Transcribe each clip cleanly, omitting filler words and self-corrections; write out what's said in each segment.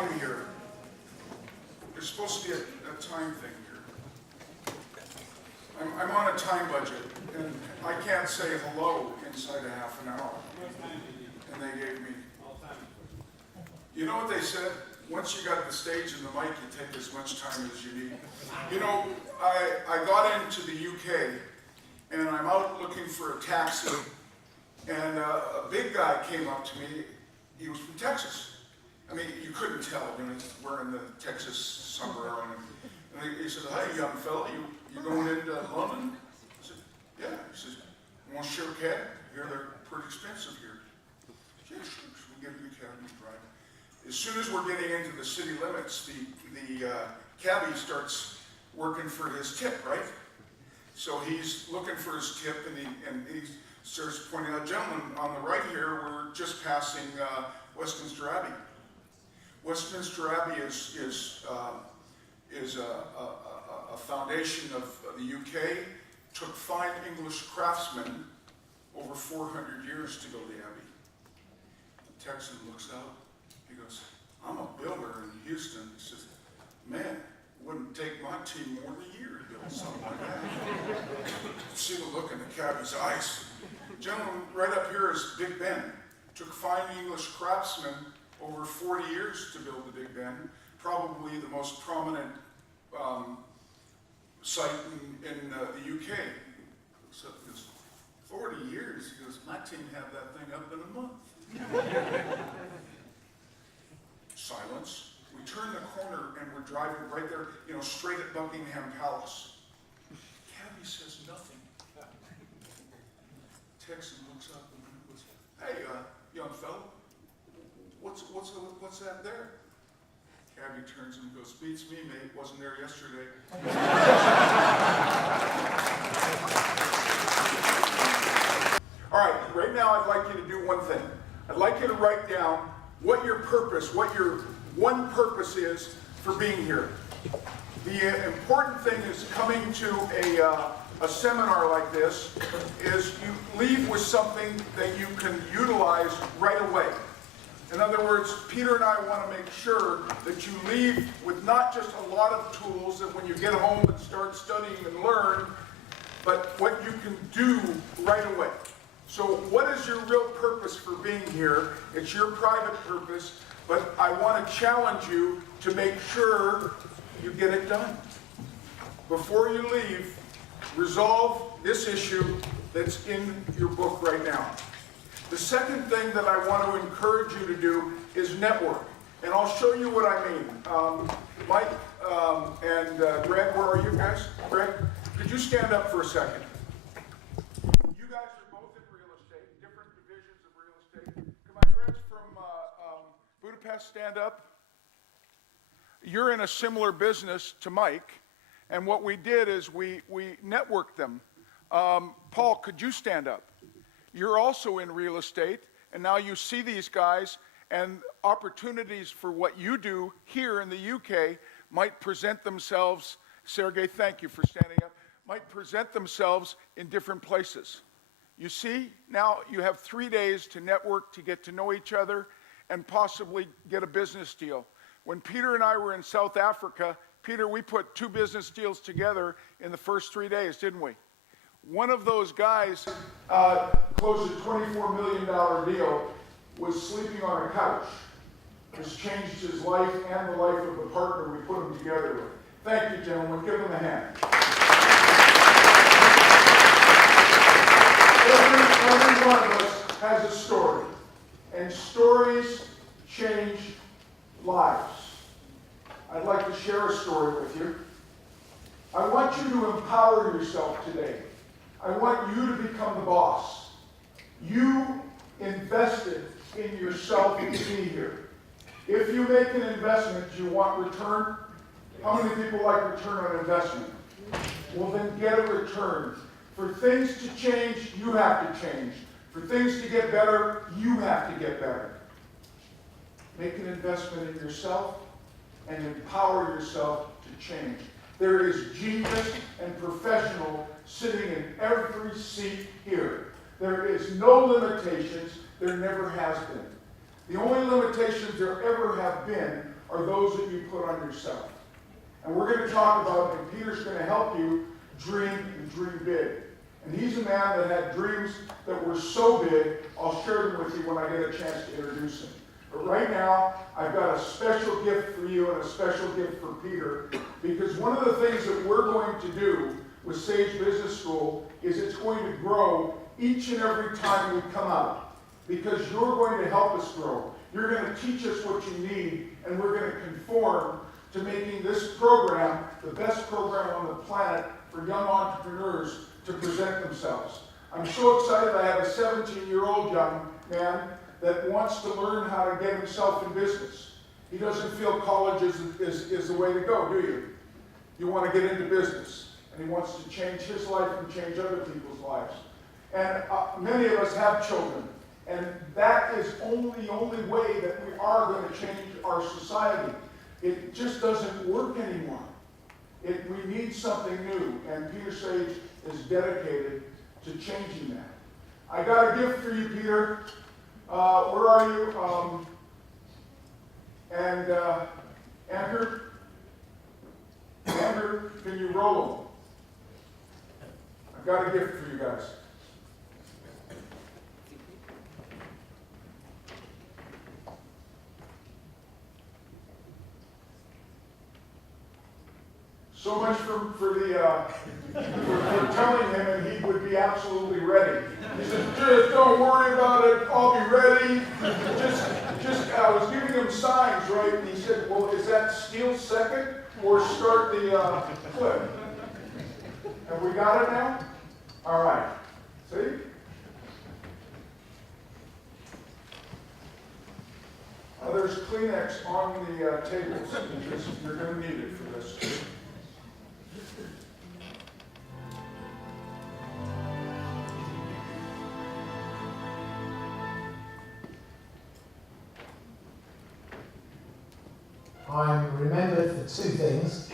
time here. There's supposed to be a time thing here. I'm on a time budget, and I can't say hello inside a half an hour. And they gave me, you know what they said? Once you got the stage and the mic, you take as much time as you need. You know, I got into the UK, and I'm out looking for a taxi, and a big guy came up to me. He was from Texas. I mean, you couldn't tell. I mean, we're in the Texas somewhere. And he said, "Hi, young fella, you going into London?" I said, "Yeah." He says, "You want to share a cab? I hear they're pretty expensive here." "Yeah, sure. So we get in the cab and we drive." As soon as we're getting into the city limits, the cabbie starts working for his tip, right? So he's looking for his tip, and he starts pointing out, "Gentlemen, on the right here, we're just passing Westminster Abbey." Westminster Abbey is a foundation of the UK. Took 5 English craftsmen over 400 years to build the Abbey. The Texan looks out. He goes, "I'm a builder in Houston." He says, "Man, it wouldn't take my team more than a year to build something like that." See the look in the cabbie's eyes. Gentlemen, right up here is Big Ben. Took 5 English craftsmen over 40 years to build the Big Ben. Probably the most prominent site in the UK. So he goes, 40 years? He goes, "My team had that thing up in a month." Silence. We turn the corner and we're driving right there, you know, straight at Buckingham Palace. Cabbie says nothing. Texan looks up and goes, "Hey, young fellow, what's that there?" Cabbie turns and goes, "Beats me, mate. Wasn't there yesterday." All right, right now I'd like you to do one thing. I'd like you to write down what your purpose, what your one purpose is for being here. The important thing is coming to a seminar like this is you leave with something that you can utilize right away. In other words, Peter and I want to make sure that you leave with not just a lot of tools that when you get home and start studying and learn, but what you can do right away. So what is your real purpose for being here? It's your private purpose, but I want to challenge you to make sure you get it done. Before you leave, resolve this issue that's in your book right now. The second thing that I want to encourage you to do is network. And I'll show you what I mean. Mike and Greg, where are you guys? Greg, could you stand up for a second? You guys are both in real estate, different divisions of real estate. Can my friends from Budapest stand up? You're in a similar business to Mike. And what we did is we networked them. Paul, could you stand up? You're also in real estate, and now you see these guys, and opportunities for what you do here in the UK might present themselves, Sergey, thank you for standing up, might present themselves in different places. You see, now you have 3 days to network, to get to know each other, and possibly get a business deal. When Peter and I were in South Africa, Peter, we put 2 business deals together in the first 3 days, didn't we? One of those guys closed a $24 million deal, was sleeping on a couch. Has changed his life and the life of the partner we put him together with. Thank you, gentlemen. Give them a hand. Every one of us has a story, and stories change lives. I'd like to share a story with you. I want you to empower yourself today. I want you to become the boss. You invested in yourself to be here. If you make an investment, you want return? How many people like return on investment? Well, then get a return. For things to change, you have to change. For things to get better, you have to get better. Make an investment in yourself and empower yourself to change. There is genius and professional sitting in every seat here. There is no limitations. There never has been. The only limitations there ever have been are those that you put on yourself. And we're going to talk about, and Peter's going to help you dream and dream big. And he's a man that had dreams that were so big, I'll share them with you when I get a chance to introduce him. But right now, I've got a special gift for you and a special gift for Peter, because one of the things that we're going to do with Sage Business School is it's going to grow each and every time we come out, because you're going to help us grow. You're going to teach us what you need, and we're going to conform to making this program the best program on the planet for young entrepreneurs to present themselves. I'm so excited. I have a 17-year-old young man that wants to learn how to get himself in business. He doesn't feel college is the way to go, do you? You want to get into business, and he wants to change his life and change other people's lives. And many of us have children, and that is the only way that we are going to change our society. It just doesn't work anymore. We need something new, and Peter Sage is dedicated to changing that. I got a gift for you, Peter. Where are you? Andrew? Andrew, can you roll them? I've got a gift for you guys. So much for telling him, and he would be absolutely ready. He said, just don't worry about it, I'll be ready. I was giving him signs, right? And he said, well, is that steal second or start the clip? Have we got it now? All right. See? There's Kleenex on the tables. You're going to need it for this. I'm remembered for two things.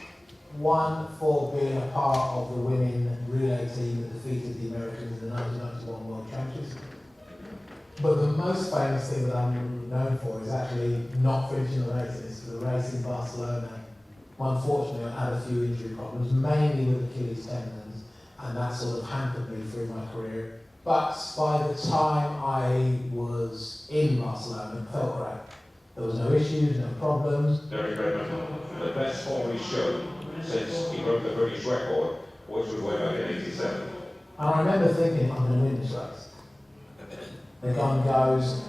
One, for being a part of the women relay team that defeated the Americans in the 1991 World Championships. But the most famous thing that I'm known for is actually not finishing the race. It's the race in Barcelona. Unfortunately, I had a few injury problems, mainly with Achilles tendons, and that sort of hampered me through my career. But by the time I was in Barcelona, it felt great. There was no issues, no problems. Very, very much. The best form he's shown since he broke the British record, which was way back in '87. And I remember thinking, I'm going to win this race. The gun goes,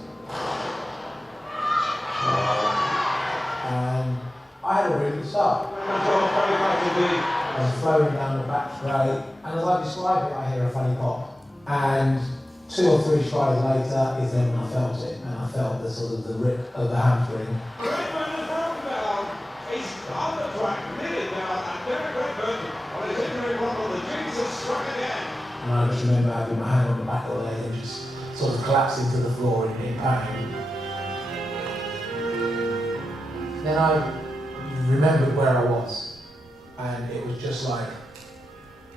and I had a really good start. I was flowing down the back straight, and as I describe it, I hear a funny pop. And 2 or 3 strides later is then when I felt it, and I felt the sort of the rip of the hamstring. Redmond is broken down. He's on the track, nearly down, and Derek Redmond, on his injury problem, the jinx has struck again. And I just remember having my hand on the back of the leg and just sort of collapsing to the floor in pain. Then I remembered where I was, and it was just like,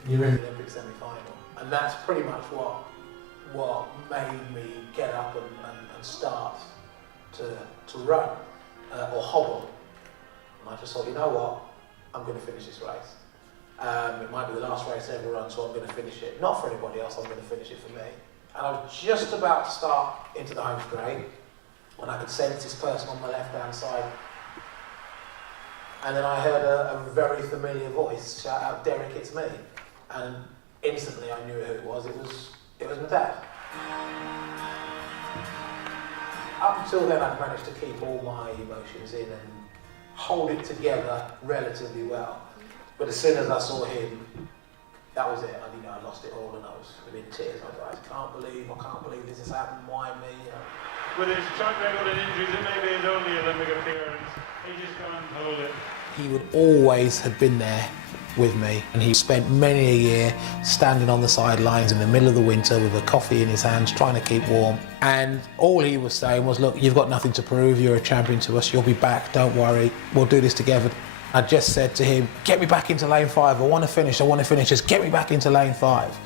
you're in the Olympic semi-final. And that's pretty much what made me get up and start to run or hobble. And I just thought, you know what, I'm going to finish this race. It might be the last race I ever run, so I'm going to finish it. Not for anybody else, I'm going to finish it for me. And I was just about to start into the home straight when I could sense this person on my left-hand side. And then I heard a very familiar voice shout out, "Derek, it's me." And instantly I knew who it was. It was my dad. Up until then, I'd managed to keep all my emotions in and hold it together relatively well. But as soon as I saw him, that was it. I lost it all, and I was in tears. I can't believe this has happened. Why me? With his track record and injuries, it may be his only Olympic appearance. He just can't hold it. He would always have been there with me, and he spent many a year standing on the sidelines in the middle of the winter with a coffee in his hands trying to keep warm, and all he was saying was, look, you've got nothing to prove, you're a champion to us, you'll be back, don't worry, we'll do this together. I just said to him, get me back into lane 5, I want to finish, just get me back into lane 5.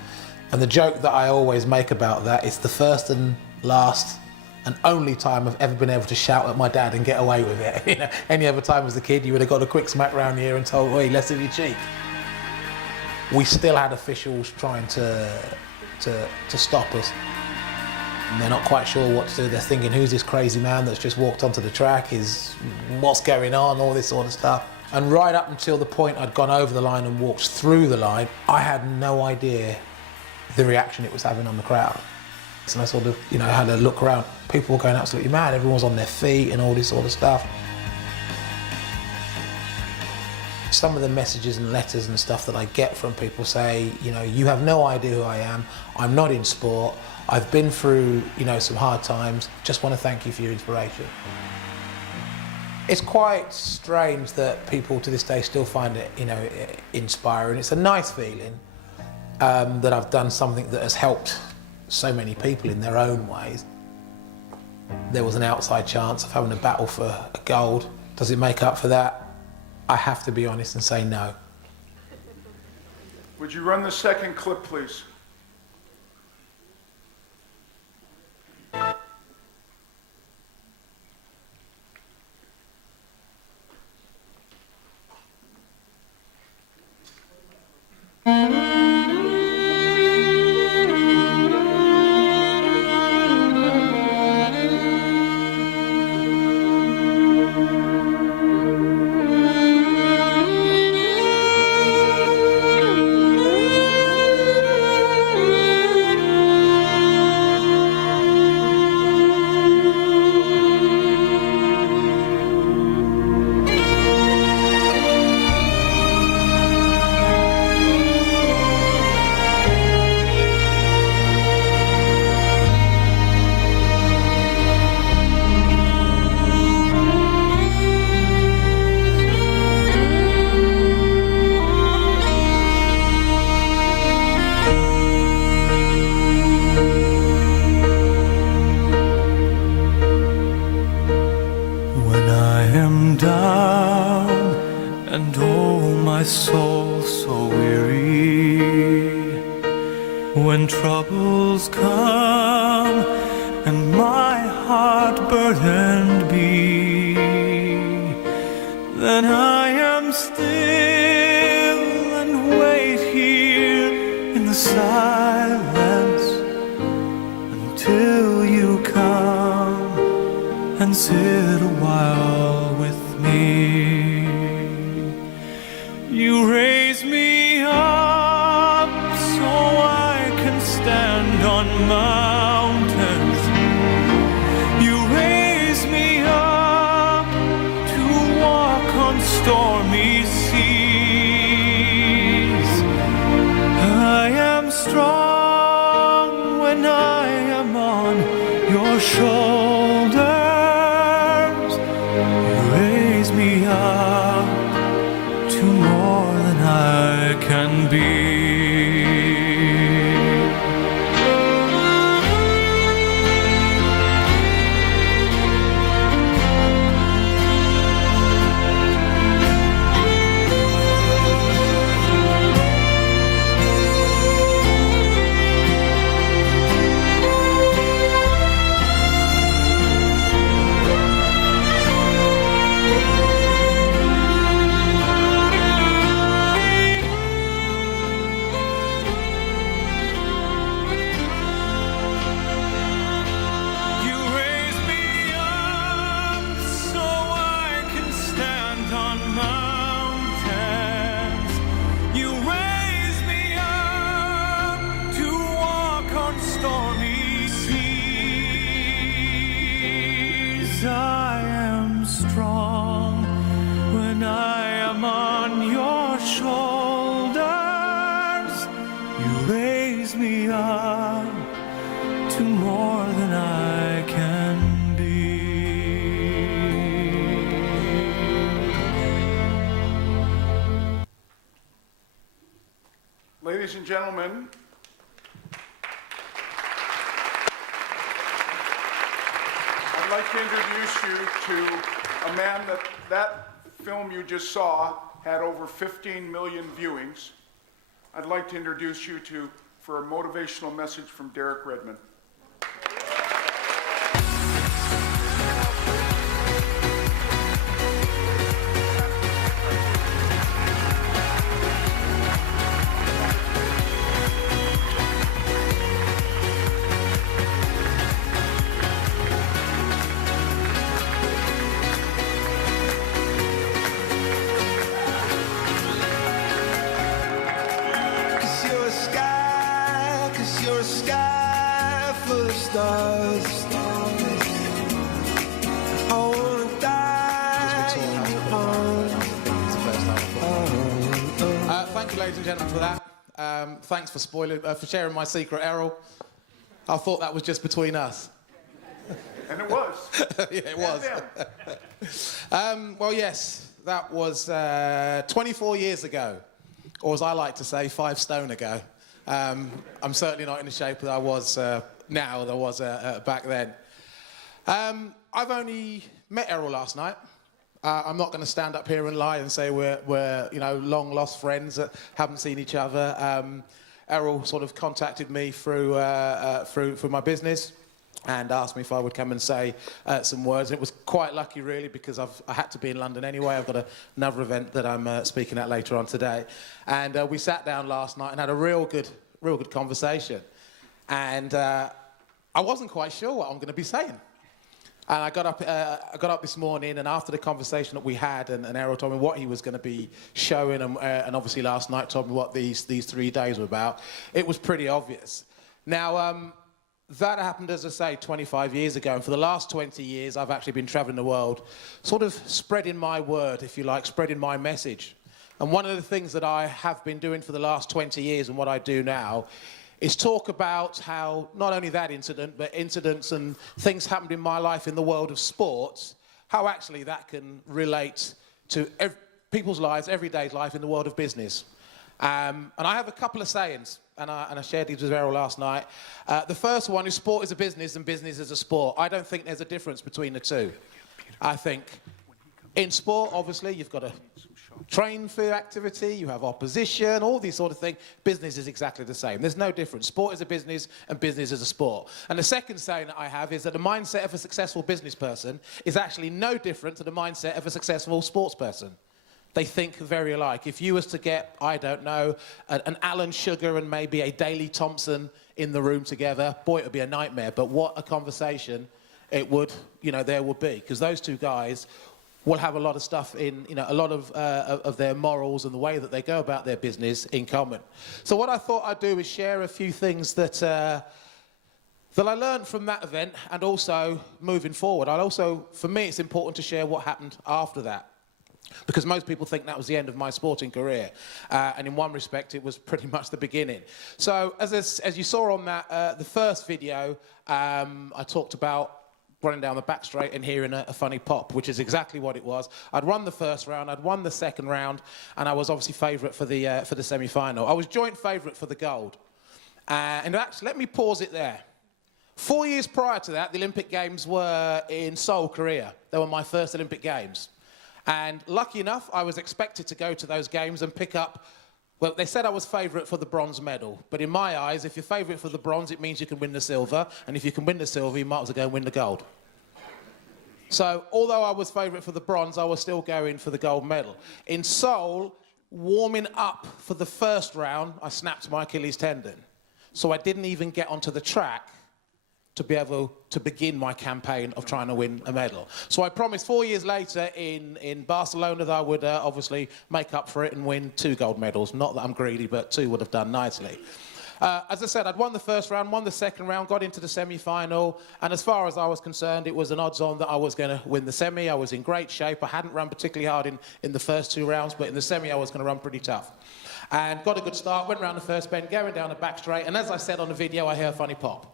And the joke that I always make about that is the first and last and only time I've ever been able to shout at my dad and get away with it. You know, any other time as a kid, you would have got a quick smack round here and told, "Oi, less of your cheek." We still had officials trying to stop us. And they're not quite sure what to do. They're thinking, who's this crazy man that's just walked onto the track? What's going on? All this sort of stuff. And right up until the point I'd gone over the line and walked through the line, I had no idea the reaction it was having on the crowd. So I sort of, you know, had a look around. People were going absolutely mad. Everyone was on their feet and all this sort of stuff. Some of the messages and letters and stuff that I get from people say, you know, you have no idea who I am. I'm not in sport. I've been through, you know, some hard times. Just want to thank you for your inspiration. It's quite strange that people to this day still find it, you know, inspiring. It's a nice feeling that I've done something that has helped so many people in their own ways. There was an outside chance of having a battle for a gold. Does it make up for that? I have to be honest and say no. Would you run the second clip, please? Soul so weary, when troubles come and my heart burdened be, then I am still and wait here in the silence until you come and sit a while with me. You raise me up so I can stand on mountains. You raise me up to walk on stormy seas. I am strong when I am on your shoulders. You raise me up to more than I can be. I am strong when I am on your shoulders. You raise me up to more than I can be. Ladies and gentlemen, I'd like to introduce you to a man that film you just saw had over 15 million viewings. I'd like to introduce you to, for a motivational message from Derek Redmond. ladies and gentlemen, for that. Thanks for for sharing my secret, Errol. I thought that was just between us. And it was. Yeah, it was. Well, yes, that was 24 years ago, or as I like to say, 5 stone ago. I'm certainly not in the shape that I was now, that I was back then. I've only met Errol last night. I'm not going to stand up here and lie and say we're you know, long lost friends that haven't seen each other. Errol sort of contacted me through my business and asked me if I would come and say some words. It was quite lucky, really, because I had to be in London anyway. I've got another event that I'm speaking at later on today. And we sat down last night and had a real good conversation. And I wasn't quite sure what I'm going to be saying. And I got up this morning, and after the conversation that we had, and Errol told me what he was going to be showing, and obviously last night told me what these 3 days were about, it was pretty obvious. Now, that happened, as I say, 25 years ago, and for the last 20 years, I've actually been travelling the world, sort of spreading my word, if you like, spreading my message. And one of the things that I have been doing for the last 20 years, and what I do now, is talk about how not only that incident, but incidents and things happened in my life in the world of sports, how actually that can relate to people's lives, everyday life in the world of business. And I have a couple of sayings, and I shared these with Errol last night. The first one is sport is a business and business is a sport. I don't think there's a difference between the two. I think in sport, obviously, you've got to train for activity, you have opposition, all these sort of things. Business is exactly the same. There's no difference. Sport is a business and business is a sport. And the second saying that I have is that the mindset of a successful business person is actually no different to the mindset of a successful sports person. They think very alike. If you was to get, I don't know, an Alan Sugar and maybe a Daley Thompson in the room together, boy, it would be a nightmare. But what a conversation it would, you know, there would be. Because those two guys will have a lot of stuff in, you know, a lot of their morals and the way that they go about their business in common. So what I thought I'd do is share a few things that that I learned from that event, and also moving forward. For me, it's important to share what happened after that, because most people think that was the end of my sporting career, and in one respect, it was pretty much the beginning. So as you saw on that, the first video, I talked about running down the back straight and hearing a funny pop, which is exactly what it was. I'd won the first round, I'd won the second round, and I was obviously favourite for the semi-final. I was joint favourite for the gold. And actually, let me pause it there. 4 years prior to that, the Olympic Games were in Seoul, Korea. They were my first Olympic Games. And lucky enough, I was expected to go to those games and pick up, well, they said I was favourite for the bronze medal. But in my eyes, if you're favourite for the bronze, it means you can win the silver. And if you can win the silver, you might as well go and win the gold. So, although I was favourite for the bronze, I was still going for the gold medal. In Seoul, warming up for the first round, I snapped my Achilles tendon. So I didn't even get onto the track to be able to begin my campaign of trying to win a medal. So I promised 4 years later in Barcelona that I would obviously make up for it and win 2 gold medals. Not that I'm greedy, but 2 would have done nicely. As I said, I'd won the first round, won the second round, got into the semi-final, and as far as I was concerned, it was an odds-on that I was going to win the semi. I was in great shape. I hadn't run particularly hard in the first 2 rounds, but in the semi I was going to run pretty tough. And got a good start, went round the first bend, going down the back straight, and as I said on the video, I hear a funny pop.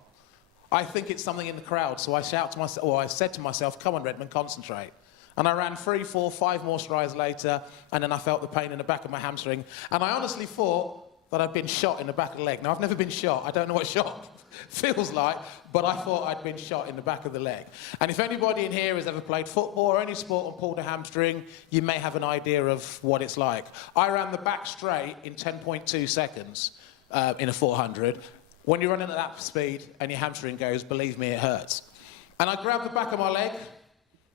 I think it's something in the crowd, so I shout to myself, or I said to myself, come on, Redmond, concentrate. And I ran 3, 4, 5 more strides later, and then I felt the pain in the back of my hamstring. And I honestly thought that I'd been shot in the back of the leg. Now, I've never been shot. I don't know what shot feels like, but I thought I'd been shot in the back of the leg. And if anybody in here has ever played football or any sport and pulled a hamstring, you may have an idea of what it's like. I ran the back straight in 10.2 seconds in a 400. When you're running at that speed and your hamstring goes, believe me, it hurts. And I grab the back of my leg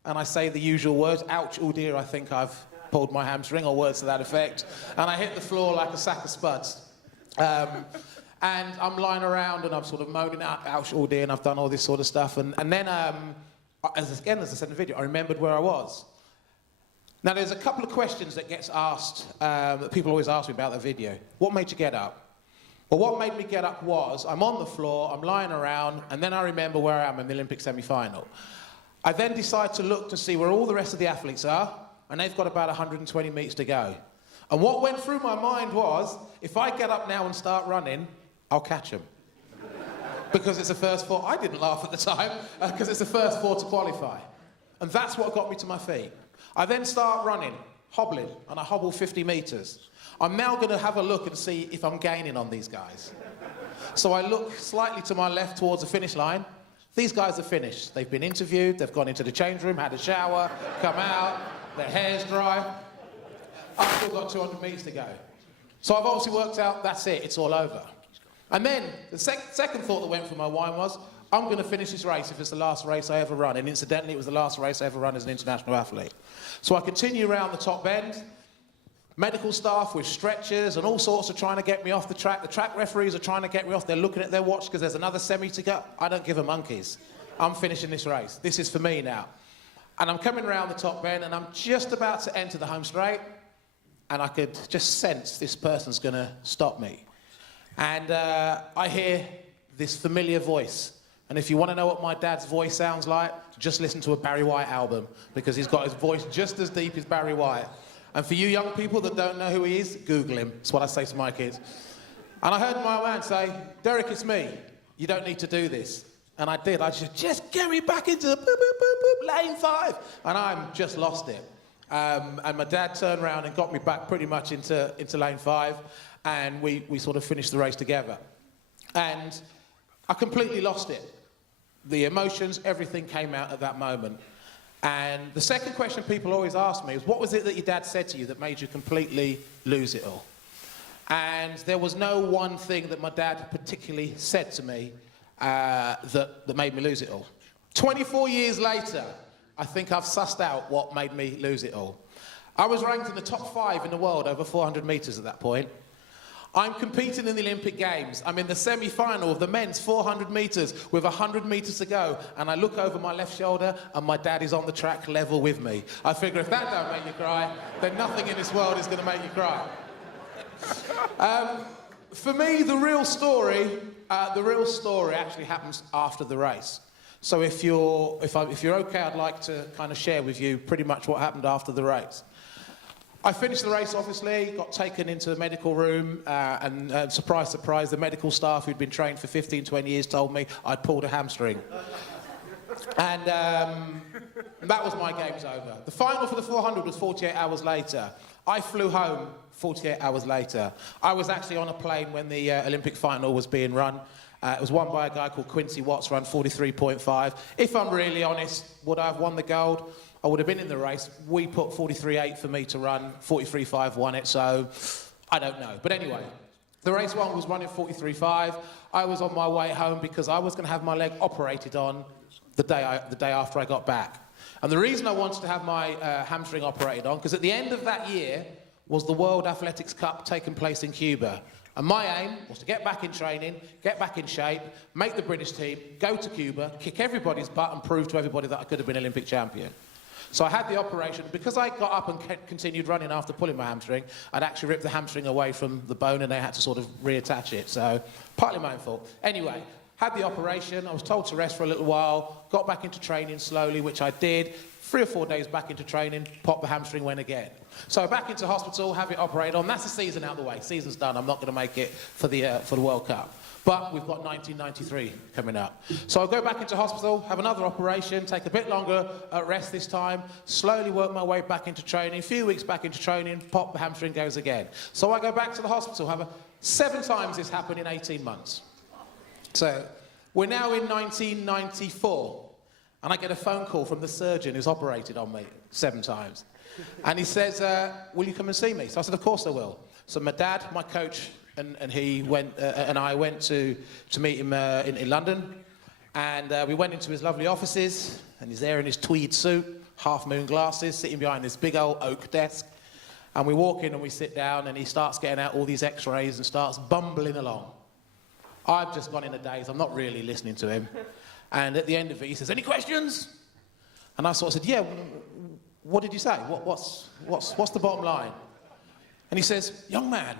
and I say the usual words, ouch, oh dear, I think I've pulled my hamstring, or words to that effect. And I hit the floor like a sack of spuds. And I'm lying around and I'm sort of moaning out, ouch, oh dear, and I've done all this sort of stuff. And then, as I said in the video, I remembered where I was. Now, there's a couple of questions that gets asked, that people always ask me about the video. What made you get up? Well, what made me get up was, I'm on the floor, I'm lying around, and then I remember where I am in the Olympic semi-final. I then decide to look to see where all the rest of the athletes are, and they've got about 120 metres to go. And what went through my mind was, if I get up now and start running, I'll catch them. Because it's the first 4. I didn't laugh at the time, because it's the first 4 to qualify. And that's what got me to my feet. I then start running, hobbling, and I hobble 50 metres. I'm now going to have a look and see if I'm gaining on these guys. So I look slightly to my left towards the finish line. These guys are finished. They've been interviewed, they've gone into the change room, had a shower, come out, their hair's dry. I've still got 200 metres to go. So I've obviously worked out, that's it, it's all over. And then the second thought that went through my mind was, I'm going to finish this race if it's the last race I ever run. And incidentally, it was the last race I ever run as an international athlete. So I continue around the top bend. Medical staff with stretchers and all sorts are trying to get me off the track. The track referees are trying to get me off. They're looking at their watch because there's another semi to go. I don't give a monkeys. I'm finishing this race. This is for me now. And I'm coming around the top bend and I'm just about to enter the home straight. And I could just sense this person's going to stop me. And I hear this familiar voice. And if you want to know what my dad's voice sounds like, just listen to a Barry White album, because he's got his voice just as deep as Barry White. And for you young people that don't know who he is, Google him. That's what I say to my kids. And I heard my old man say, Derek, it's me. You don't need to do this. And I did. I said, just get me back into boop, boop, boop, boop, lane 5. And I'm just lost it. And my dad turned around and got me back pretty much into lane 5. And we sort of finished the race together. And I completely lost it. The emotions, everything came out at that moment. And the second question people always ask me is, what was it that your dad said to you that made you completely lose it all? And there was no one thing that my dad particularly said to me that made me lose it all. 24 years later, I think I've sussed out what made me lose it all. I was ranked in the top 5 in the world over 400 metres at that point. I'm competing in the Olympic Games. I'm in the semi-final of the men's 400 metres with 100 metres to go. And I look over my left shoulder and my dad is on the track level with me. I figure if that don't make you cry, then nothing in this world is going to make you cry. For me, the real story actually happens after the race. So if you're okay, I'd like to kind of share with you pretty much what happened after the race. I finished the race, obviously, got taken into the medical room, and surprise, surprise, the medical staff who'd been trained for 15, 20 years told me I'd pulled a hamstring. And that was my game's over. The final for the 400 was 48 hours later. I flew home 48 hours later. I was actually on a plane when the Olympic final was being run. It was won by a guy called Quincy Watts, run 43.5. If I'm really honest, would I have won the gold? I would have been in the race. We put 43.8 for me to run, 43.5 won it, so I don't know. But anyway, the race one was running 43.5. I was on my way home because I was going to have my leg operated on the day after I got back. And the reason I wanted to have my hamstring operated on, because at the end of that year was the World Athletics Cup taking place in Cuba. And my aim was to get back in training, get back in shape, make the British team, go to Cuba, kick everybody's butt and prove to everybody that I could have been Olympic champion. So I had the operation. Because I got up and continued running after pulling my hamstring, I'd actually ripped the hamstring away from the bone and they had to sort of reattach it. So partly my own fault. Anyway, had the operation. I was told to rest for a little while, got back into training slowly, which I did. 3 or 4 days back into training, popped the hamstring, went again. So back into hospital, have it operated on. That's the season out of the way. Season's done. I'm not going to make it for the World Cup. But we've got 1993 coming up. So I'll go back into hospital, have another operation, take a bit longer rest this time, slowly work my way back into training. A few weeks back into training, pop, the hamstring goes again. So I go back to the hospital, 7 times this happened in 18 months. So we're now in 1994. And I get a phone call from the surgeon who's operated on me 7 times. And he says, will you come and see me? So I said, of course I will. So my dad, my coach, and he went, and I went to meet him in London. And we went into his lovely offices, and he's there in his tweed suit, half-moon glasses, sitting behind this big old oak desk. And we walk in and we sit down, and he starts getting out all these x-rays and starts bumbling along. I've just gone in a daze. I'm not really listening to him. And at the end of it, he says, any questions? And I sort of said, yeah, what did you say? What's the bottom line? And he says, young man,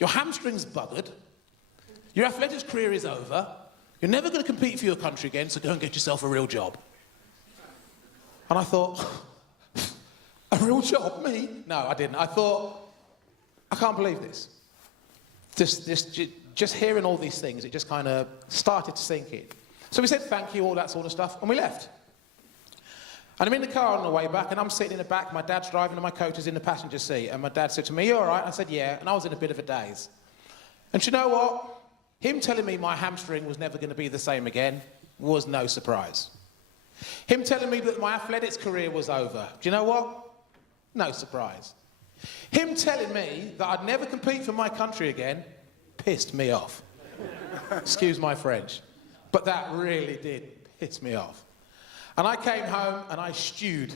your hamstring's buggered. Your athletics career is over. You're never going to compete for your country again, so go and get yourself a real job. And I thought, a real job? Me? No, I didn't. I thought, I can't believe this. Just hearing all these things, it just kind of started to sink in. So we said thank you, all that sort of stuff, and we left. And I'm in the car on the way back, and I'm sitting in the back, my dad's driving, and my coach is in the passenger seat. And my dad said to me, "You all right?" I said, "Yeah," and I was in a bit of a daze. And you know what? Him telling me my hamstring was never going to be the same again was no surprise. Him telling me that my athletics career was over, do you know what? No surprise. Him telling me that I'd never compete for my country again pissed me off. Excuse my French. But that really did piss me off. And I came home and I stewed.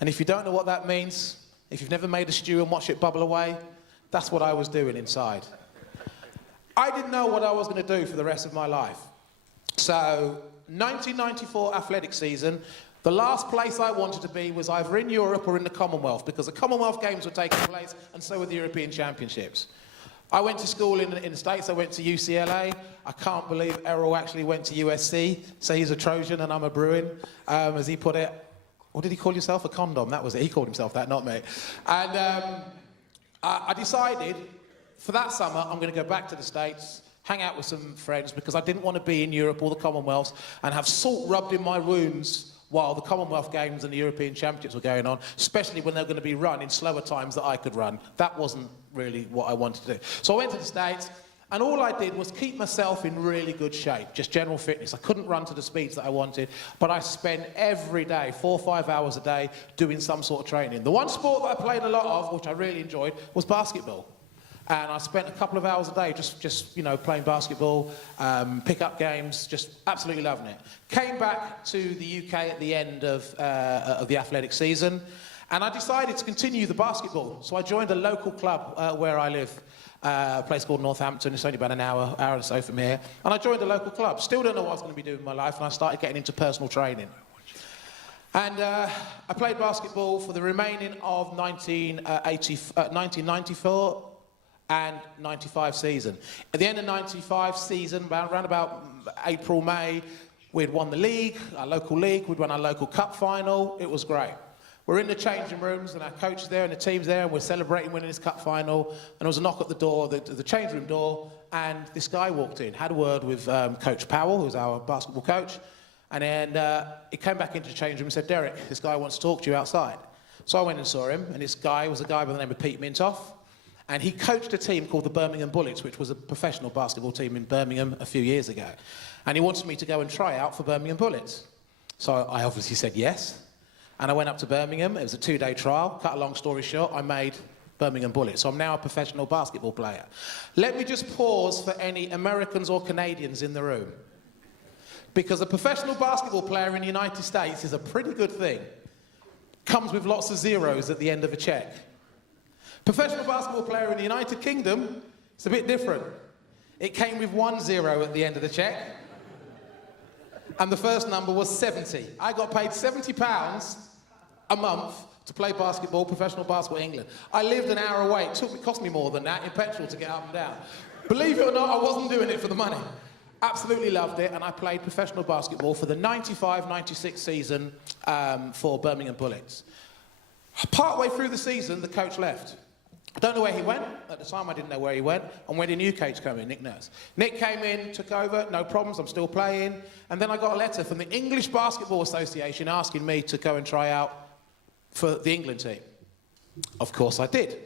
And if you don't know what that means, if you've never made a stew and watched it bubble away, that's what I was doing inside. I didn't know what I was going to do for the rest of my life. So, 1994 athletic season, the last place I wanted to be was either in Europe or in the Commonwealth, because the Commonwealth Games were taking place and so were the European Championships. I went to school in the States, I went to UCLA. I can't believe Errol actually went to USC, so he's a Trojan and I'm a Bruin, as he put it. What did he call himself? A condom, that was it. He called himself that, not me. And I decided, for that summer, I'm going to go back to the States, hang out with some friends, because I didn't want to be in Europe or the Commonwealth and have salt rubbed in my wounds while the Commonwealth Games and the European Championships were going on, especially when they were going to be run in slower times that I could run. That wasn't really what I wanted to do. So I went to the States, and all I did was keep myself in really good shape, just general fitness. I couldn't run to the speeds that I wanted, but I spent every day, 4 or 5 hours a day, doing some sort of training. The one sport that I played a lot of, which I really enjoyed, was basketball. And I spent a couple of hours a day just you know, playing basketball, pick-up games, just absolutely loving it. Came back to the UK at the end of the athletic season, and I decided to continue the basketball. So I joined a local club where I live, a place called Northampton. It's only about an hour or so from here. And I joined a local club. Still don't know what I was going to be doing with my life, and I started getting into personal training. And I played basketball for the remaining of 1994 and 95 season. At the end of 95 season, around about April, May, we'd won the league, our local league, we'd won our local cup final. It was great. We're in the changing rooms, and our coach is there and the team's there, and we're celebrating winning this cup final. And there was a knock at the door, the change room door, and this guy walked in, had a word with Coach Powell, who's our basketball coach, and then he came back into the change room and said, "Derek, this guy wants to talk to you outside." So I went and saw him, and this guy was a guy by the name of Pete Mintoff. And he coached a team called the Birmingham Bullets, which was a professional basketball team in Birmingham a few years ago. And he wanted me to go and try out for Birmingham Bullets. So I obviously said yes. And I went up to Birmingham. It was a 2-day trial. Cut a long story short, I made Birmingham Bullets. So I'm now a professional basketball player. Let me just pause for any Americans or Canadians in the room. Because a professional basketball player in the United States is a pretty good thing. Comes with lots of zeros at the end of a check. Professional basketball player in the United Kingdom, it's a bit different. It came with 1 0 at the end of the check, and the first number was 70. I got paid £70 a month to play basketball, professional basketball in England. I lived an hour away. It cost me more than that in petrol to get up and down. Believe it or not, I wasn't doing it for the money. Absolutely loved it, and I played professional basketball for the 95-96 season for Birmingham Bullets. Partway through the season, the coach left. I don't know where he went. At the time, I didn't know where he went. And when the new coach came in, Nick Nurse. Nick came in, took over, no problems, I'm still playing. And then I got a letter from the English Basketball Association asking me to go and try out for the England team. Of course I did.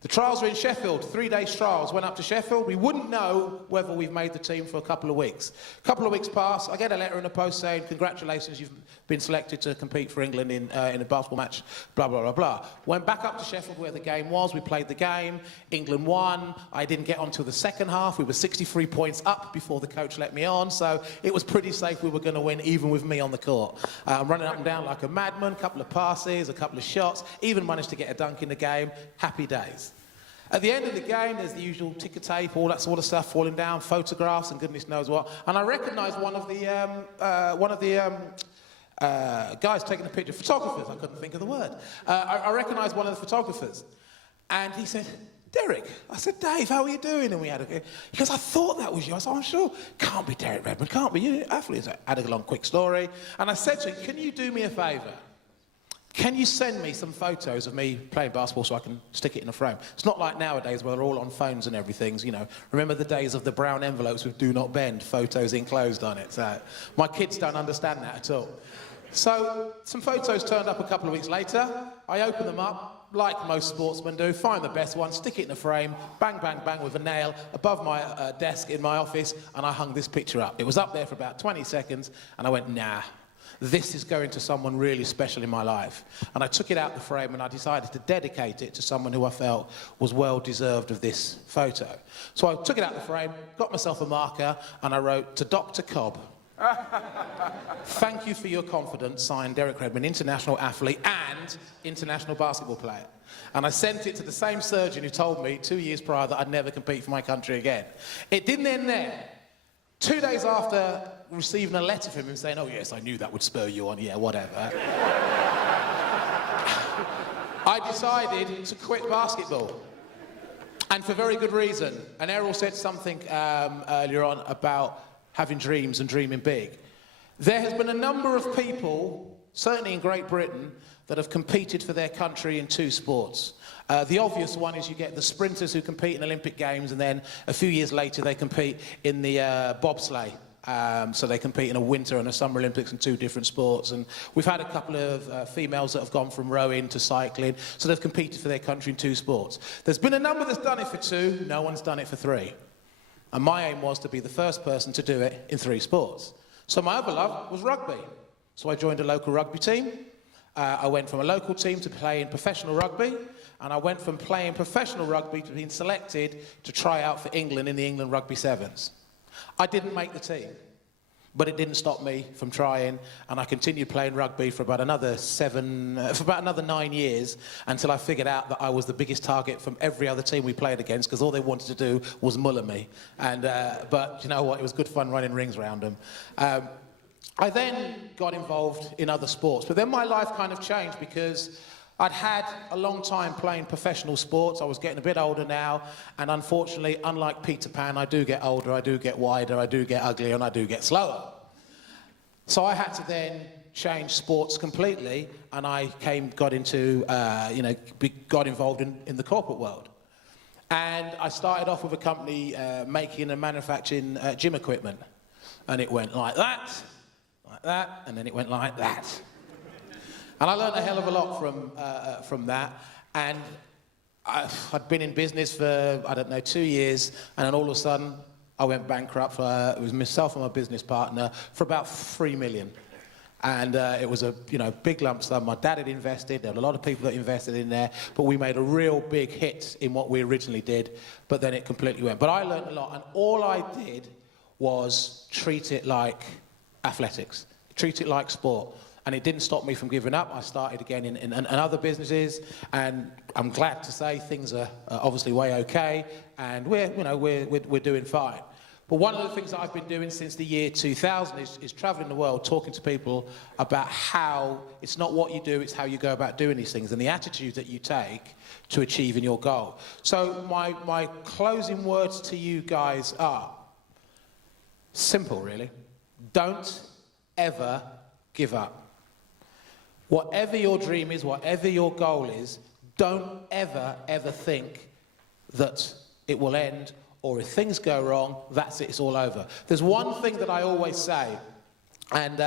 The trials were in Sheffield, 3-day trials. Went up to Sheffield. We wouldn't know whether we've made the team for a couple of weeks. A couple of weeks passed. I get a letter in the post saying, "Congratulations, you've been selected to compete for England in a basketball match," blah, blah, blah, blah. Went back up to Sheffield where the game was. We played the game. England won. I didn't get on till the second half. We were 63 points up before the coach let me on, so it was pretty safe we were going to win, even with me on the court. Running up and down like a madman, a couple of passes, a couple of shots, even managed to get a dunk in the game. Happy days. At the end of the game, there's the usual ticker tape, all that sort of stuff falling down, photographs, and goodness knows what. And I recognised one of the guys taking the picture, photographers. I couldn't think of the word. I recognised one of the photographers, and he said, "Derek." I said, "Dave, how are you doing?" And we had he goes, "I thought that was you." I said, "I'm sure. Can't be Derek Redmond. Can't be you. Athletes." I had a long, quick story, and I said to him, "Can you do me a favour? can you send me some photos of me playing basketball so I can stick it in a frame? It's not like nowadays where they're all on phones and everything, you know. Remember the days of the brown envelopes with do not bend, photos enclosed on it. So my kids don't understand that at all. So some photos turned up a couple of weeks later. I opened them up, like most sportsmen do, find the best one, stick it in a frame, bang, bang, bang with a nail above my desk in my office, and I hung this picture up. It was up there for about 20 seconds, and I went, nah. This is going to someone really special in my life. And I took it out the frame and I decided to dedicate it to someone who I felt was well deserved of this photo. So I took it out the frame, got myself a marker, and I wrote, to Dr. Cobb, thank you for your confidence, signed Derek Redmond, international athlete and international basketball player. And I sent it to the same surgeon who told me 2 years prior that I'd never compete for my country again. It didn't end there. 2 days after receiving a letter from him saying, oh yes, I knew that would spur you on, yeah, whatever. I decided to quit basketball. And for very good reason. And Errol said something earlier on about having dreams and dreaming big. There has been a number of people, certainly in Great Britain, that have competed for their country in 2 sports. The obvious one is you get the sprinters who compete in Olympic Games, and then a few years later they compete in the bobsleigh. So they compete in a winter and a summer Olympics in 2 different sports. And we've had a couple of females that have gone from rowing to cycling, so they've competed for their country in 2 sports. There's been a number that's done it for 2, no one's done it for 3. And my aim was to be the first person to do it in 3 sports. So my other love was rugby. So I joined a local rugby team. I went from a local team to playing professional rugby, and I went from playing professional rugby to being selected to try out for England in the England Rugby Sevens. I didn't make the team, but it didn't stop me from trying, and I continued playing rugby for about another 9 years until I figured out that I was the biggest target from every other team we played against, because all they wanted to do was muller me. And but you know what? It was good fun running rings around them. I then got involved in other sports, but then my life kind of changed because I'd had a long time playing professional sports. I was getting a bit older now, and unfortunately, unlike Peter Pan, I do get older, I do get wider, I do get uglier, and I do get slower. So I had to then change sports completely, and I got involved in the corporate world. And I started off with a company making and manufacturing gym equipment, and it went like that, and then it went like that. And I learned a hell of a lot from that. And I'd been in business for, I don't know, 2 years, and then all of a sudden, I went bankrupt. It was myself and my business partner for about 3 million. And it was a big lump sum. My dad had invested. There were a lot of people that invested in there, but we made a real big hit in what we originally did, but then it completely went. But I learned a lot, and all I did was treat it like athletics, treat it like sport. And it didn't stop me from giving up. I started again in other businesses, and I'm glad to say things are obviously way okay, and we're doing fine. But one of the things that I've been doing since the year 2000 is traveling the world, talking to people about how it's not what you do, it's how you go about doing these things, and the attitude that you take to achieving your goal. So my closing words to you guys are simple, really. Don't ever give up. Whatever your dream is, whatever your goal is, don't ever, ever think that it will end, or if things go wrong, that's it, it's all over. There's one thing that I always say, and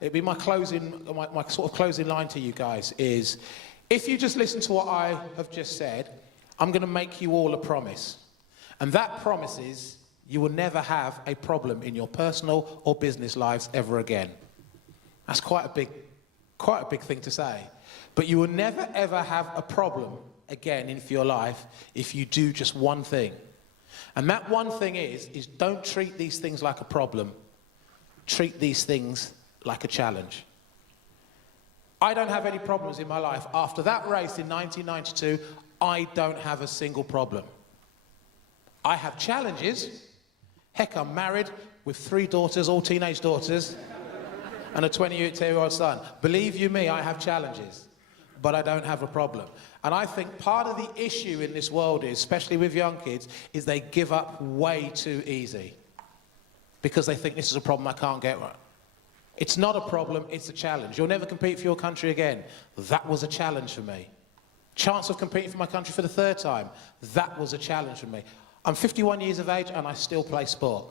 it'd be my sort of closing line to you guys, is if you just listen to what I have just said, I'm going to make you all a promise. And that promise is you will never have a problem in your personal or business lives ever again. That's quite a big thing to say. But you will never ever have a problem again in your life if you do just one thing. And that one thing is don't treat these things like a problem. Treat these things like a challenge. I don't have any problems in my life. After that race in 1992, I don't have a single problem. I have challenges. Heck, I'm married with 3 daughters, all teenage daughters, and a 22-year-old son. Believe you me, I have challenges, but I don't have a problem. And I think part of the issue in this world is, especially with young kids, is they give up way too easy because they think this is a problem I can't get right. It's not a problem, it's a challenge. You'll never compete for your country again. That was a challenge for me. Chance of competing for my country for the 3rd time. That was a challenge for me. I'm 51 years of age and I still play sport.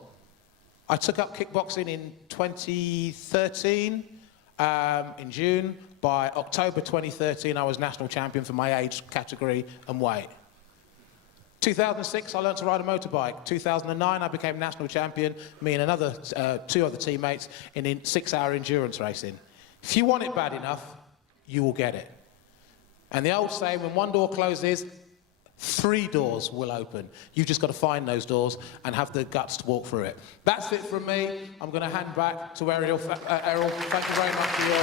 I took up kickboxing in 2013, in June. By October 2013, I was national champion for my age category and weight. 2006, I learned to ride a motorbike. 2009, I became national champion, me and another 2 other teammates, in 6-hour endurance racing. If you want it bad enough, you will get it. And the old saying, when one door closes, 3 doors will open. You've just got to find those doors and have the guts to walk through it. That's it from me. I'm going to hand back to Errol. Errol, thank you very much for your...